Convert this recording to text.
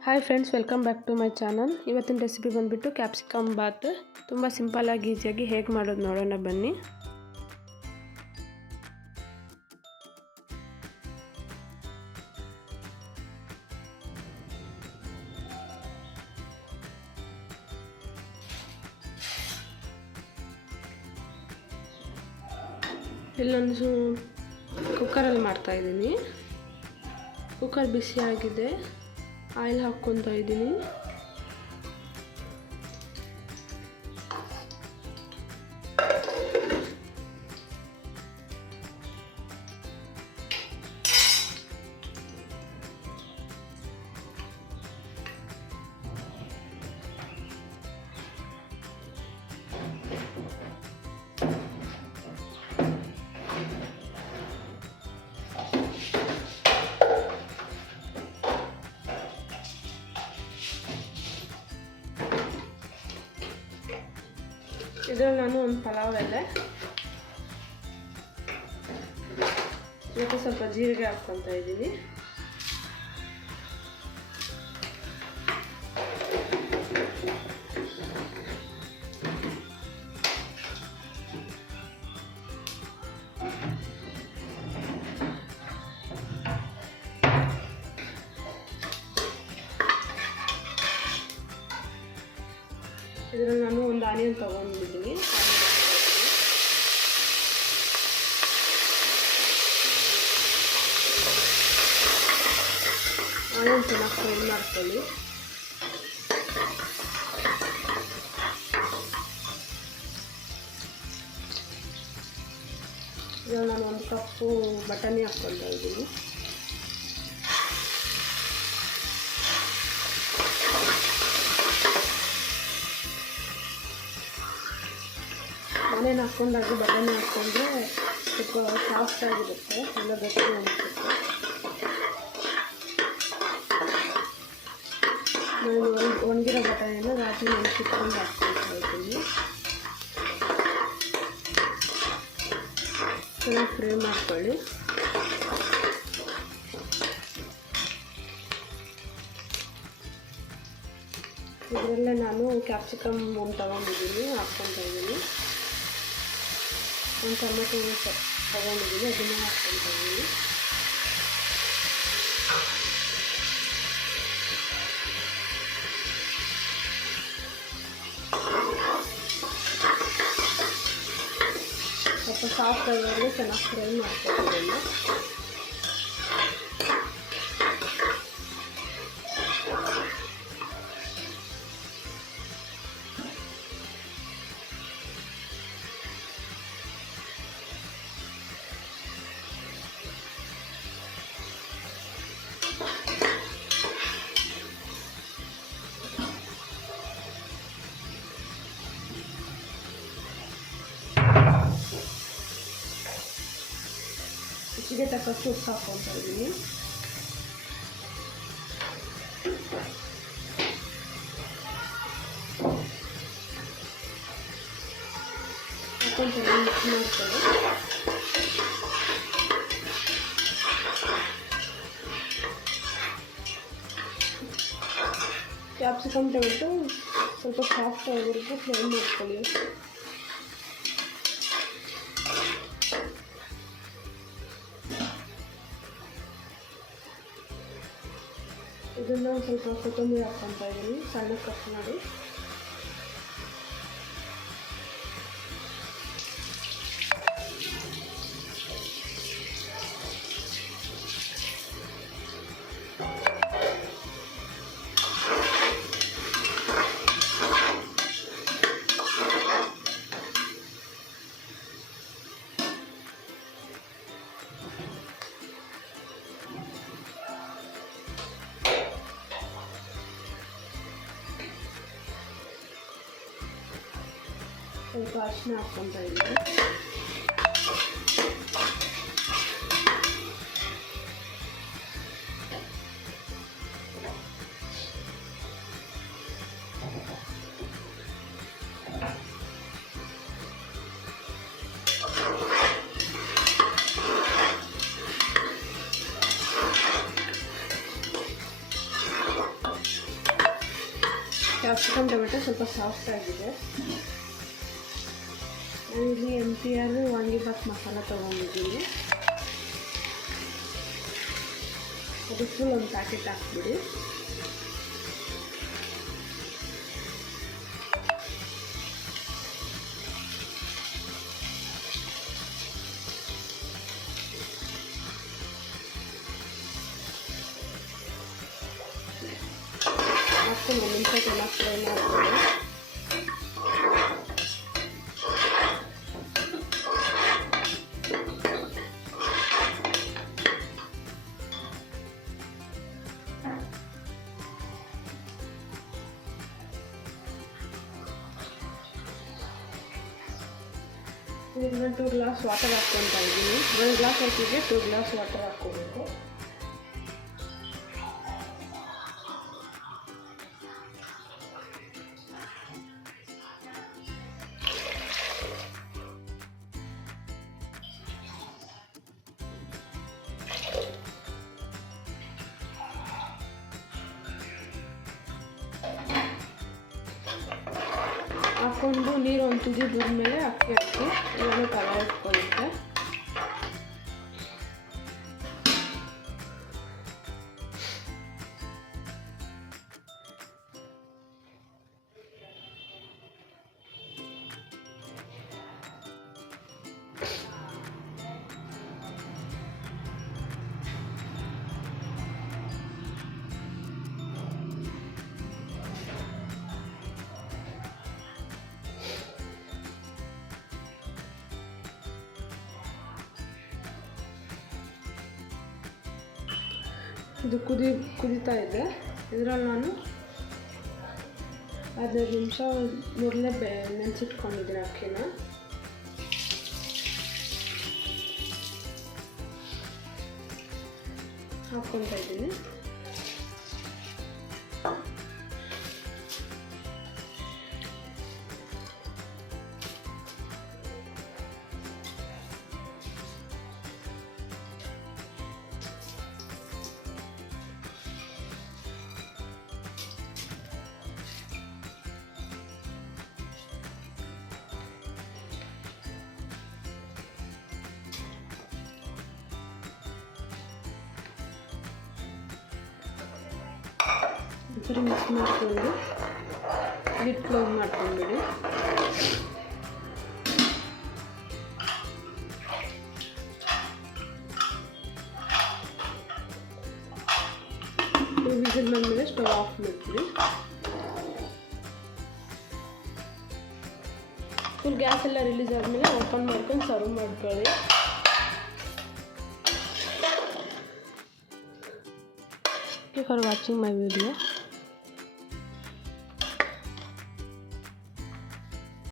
Hi friends welcome back to my channel ಇವತ್ತಿನ recipe ಬಂದುಬಿಟ್ಟು capsicum Baat ತುಂಬ ಸಿಂಪಲ್ಲಾಗಿ ಈಸಿಯಾಗಿ ಹೇಗೆ ಮಾಡೋದು ನೋಡೋಣ ಬನ್ನಿ. ಇಲ್ಲೊಂದು ಕುಕ್ಕರಲ್ಲಿ ಮಾಡ್ತಾಯಿದ್ದೀನಿ ಕುಕ್ಕರ್ ಬಿಸಿ ಆಗಿದೆ ಆಯಿಲ್ ಹಾಕ್ಕೊತಾ ಇದ್ದೀನಿ. ಇದರಲ್ಲಿ ನಾನು ಒಂದು ಪಲಾವ್ ಎಲೆ ಮತ್ತು ಸ್ವಲ್ಪ ಜೀರಿಗೆ ಹಾಕ್ಕೊತಾ ಇದ್ದೀನಿ. ಇದರಲ್ಲಿ ನಾನು ಒಂದು ಆನಿಯನ್ ತೊಗೊಂಡಿದ್ದೀನಿ. ಆನಿಯನ್ ಚೆನ್ನಾಗಿ ಫ್ರೈ ಮಾಡ್ಕೊಳ್ಳಿ. ಇವಾಗ ನಾನು ಒಂದು ಕಪ್ಪು ಬಟಾಣಿ ಹಾಕ್ಕೊಳ್ತಾ ಇದ್ದೀನಿ. ಮನೇಲಿ ಹಾಕ್ಕೊಂಡಾಗ ಬದನೆ ಹಾಕ್ಕೊಂಡ್ರೆ ಸ್ವಲ್ಪ ಸಾಫ್ಟ್ ಆಗಿರುತ್ತೆ ಎಲ್ಲ ಗಟ್ಟಿ ಅನಿಸುತ್ತೆ. ನಾನು ಒಣ ಒಣಗಿರೋ ಬಟಾಣಿನ ರಾತ್ರಿ ನೆನೆಸಿಟ್ಕೊಂಡು ಹಾಕ್ಕೊಳ್ತಾ ಇದ್ದೀನಿ ಚೆನ್ನಾಗಿ ಫ್ರೈ ಮಾಡ್ಕೊಳ್ಳಿ. ಇದರಲ್ಲೇ ನಾನು ಕ್ಯಾಪ್ಸಿಕಮ್ ಒಂದು ತೊಗೊಂಡಿದ್ದೀನಿ ಹಾಕ್ಕೊತಾ ಇದ್ದೀನಿ ಒಂದು ಟೊಮೆಟೊ ತಗೊಂಡಿದ್ದೀನಿ ಅದನ್ನು ಹಾಕ್ಕೊತಾ ಇದ್ದೀನಿ ಸ್ವಲ್ಪ ಸಾಫ್ಟ್ ಆಗೋದ್ರೆ ಚೆನ್ನಾಗಿ ಫ್ರೈ ಮಾಡ್ಕೊತೀನಿ ರುಚಿಗೆ ತಕ್ಕಷ್ಟು ಉಪ್ಪು ಹಾಕ್ಕೊತಾ ಇದ್ದೀನಿ ಹಾಕೊಂಡು ಮಿಕ್ಸ್ ಕ್ಯಾಪ್ಸಿಕಮ್ ಟೊಮೆಟೊ ಸ್ವಲ್ಪ ಸಾಫ್ಟ್ ಆಗಿರುತ್ತೆ ಫ್ರೈ ಮಾಡ್ಕೊಳ್ಳಿ ಇದನ್ನು ಸ್ವಲ್ಪ ಕೊತ್ತಂಬರಿ ಹಾಕ್ಕೊತಾ ಇದ್ದೀನಿ ಸಣ್ಣ ಕಟ್ ಮಾಡಿ. अरशन हाँ कैप्सिकम टमेटो स्वल्प साफ्ट आगे ನಾನಿಲ್ಲಿ M P R vangibath masala ತೊಗೊಂಡಿದ್ದೀನಿ. ಅದು ಫುಲ್ ಒಂದು ಪ್ಯಾಕೆಟ್ ಹಾಕ್ಬಿಡಿ. ಮತ್ತೆ ಮೆಣಸಿನ್ಕಾಯಿ ಎಲ್ಲ ಫ್ರೈ ಮಾಡ್ಕೊಳ್ಳಿ ಇದನ್ನ ಟೂ ಗ್ಲಾಸ್ ವಾಟರ್ ಹಾಕ್ಕೊತಾ ಇದ್ದೀನಿ ಒಂದು ಗ್ಲಾಸ್ ಹಾಕಿದ್ರೆ ಟೂ ಗ್ಲಾಸ್ ವಾಟರ್ ಹಾಕ್ಕೋಬೇಕು ಹಾಕ್ಕೊಂಡು ನೀರು ಒಂದು ತುದಿ ಮೇಲೆ ಅಕ್ಕಿ ಹಾಕಿ ಇದನ್ನು ಕಲ ಇಟ್ಕೊಳ್ಳುತ್ತೆ ಇದು ಕುದಿ ಕುದೀತಾ ಇದೆ. ಇದರಲ್ಲಿ ನಾನು ಹದಿನೈದು ನಿಮಿಷ ಮೊದಲೇ ಬೆ ನೆನೆಸಿಟ್ಕೊಂಡಿದ್ದೀನಿ ಅಕ್ಕಿನ. ಹಾಕ್ಕೊತಾ ಇದ್ದೀನಿ. ಈ ಮಿಕ್ಸ್ ಮಾಡಿಕೊಂಡು ಲಿಟ್ ಕ್ಲೋಸ್ ಮಾಡ್ಕೊಂಡ್ಬಿಡಿ. ವಿಸಿಲ್ ಬಂದಮೇಲೆ ಸ್ಟವ್ ಆಫ್ ಮಾಡ್ಬಿಡಿ ಫುಲ್ ಗ್ಯಾಸ್ ಎಲ್ಲ ರಿಲೀಸ್ ಆದಮೇಲೆ ಓಪನ್ ಮಾಡ್ಕೊಂಡು ಸರ್ವ್ ಮಾಡ್ಕೊಳ್ಳಿ. For watching my video